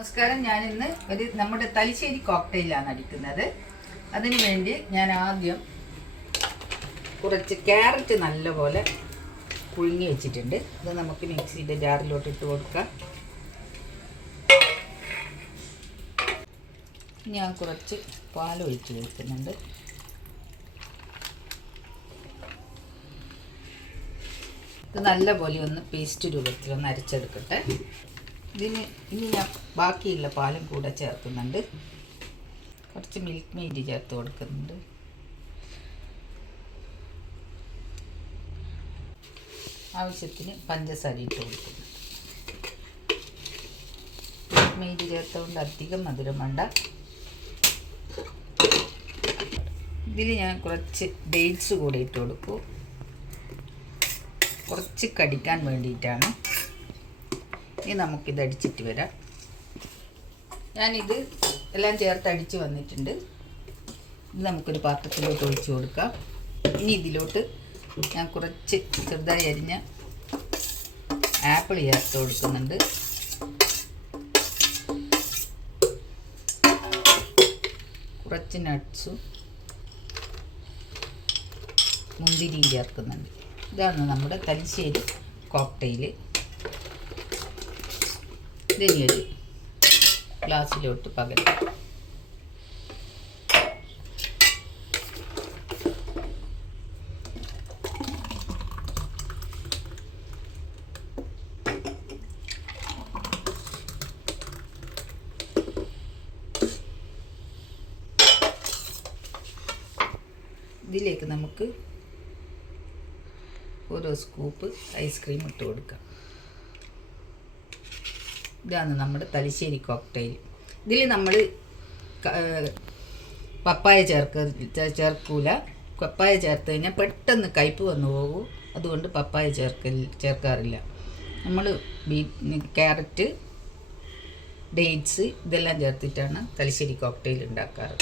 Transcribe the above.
നമസ്കാരം. ഞാൻ ഇന്ന് നമ്മുടെ തലശ്ശേരി കോക്ടെയിലാണ് അടിക്കുന്നത്. അതിനു വേണ്ടി ഞാൻ ആദ്യം കുറച്ച് ക്യാരറ്റ് നല്ലപോലെ പുഴുങ്ങി വെച്ചിട്ടുണ്ട്. അത് നമുക്ക് മിക്സിയുടെ ജാറിലോട്ട് ഇട്ട് കൊടുക്കാം. ഞാൻ കുറച്ച് പാൽ ഒഴിച്ച് വെക്കുന്നുണ്ട്. ഇത് നല്ലപോലെ ഒന്ന് പേസ്റ്റ് രൂപത്തിൽ ഒന്ന് അരച്ചെടുക്കട്ടെ. ഇനി ഞാൻ ബാക്കിയുള്ള പാലും കൂടെ ചേർക്കുന്നുണ്ട്. കുറച്ച് മിൽക്ക് മെയ്ഡ് ചേർത്ത് കൊടുക്കുന്നുണ്ട്. ആവശ്യത്തിന് പഞ്ചസാര ഇട്ട് കൊടുക്കുന്നുണ്ട്. മിൽക്ക് മെയ്ഡ് ചേർത്തുകൊണ്ട് അധികം മധുരം വേണ്ട. ഇതിൽ ഞാൻ കുറച്ച് ഡേറ്റ്സ് കൂടെ ഇട്ട് കൊടുക്കും. കുറച്ച് കടിക്കാൻ വേണ്ടിയിട്ടാണ്. ഇനി നമുക്കിത് അടിച്ചിട്ട് വരാം. ഞാനിത് എല്ലാം ചേർത്ത് അടിച്ച് വന്നിട്ടുണ്ട്. ഇത് നമുക്കൊരു പാത്രത്തിലോട്ട് ഒഴിച്ച് കൊടുക്കാം. ഇനി ഇതിലോട്ട് ഞാൻ കുറച്ച് ചെറുതായി അരിഞ്ഞ ആപ്പിൾ ചേർത്ത് കൊടുക്കുന്നുണ്ട്. കുറച്ച് നട്ട്സും മുന്തിരിയും ചേർക്കുന്നുണ്ട്. ഇതാണ് നമ്മുടെ തലശ്ശേരി കോക്ടെയിൽ. ഇതിനൊരു ഗ്ലാസ്സിലോട്ട് പകരം. ഇതിലേക്ക് നമുക്ക് ഓരോ സ്കൂപ്പ് ഐസ്ക്രീം ഇട്ട് കൊടുക്കാം. ഇതാണ് നമ്മുടെ തലശ്ശേരി കോക്ടെയിൽ. ഇതിൽ നമ്മൾ പപ്പായ ചേർക്കൂല. പപ്പായ ചേർത്ത് കഴിഞ്ഞാൽ പെട്ടെന്ന് കയ്പ്പ് വന്നു പോകും. അതുകൊണ്ട് പപ്പായ ചേർക്കാറില്ല. നമ്മൾ ക്യാരറ്റ്, ഡേറ്റ്സ് ഇതെല്ലാം ചേർത്തിട്ടാണ് തലശ്ശേരി കോക്ടെയിൽ ഉണ്ടാക്കാറ്.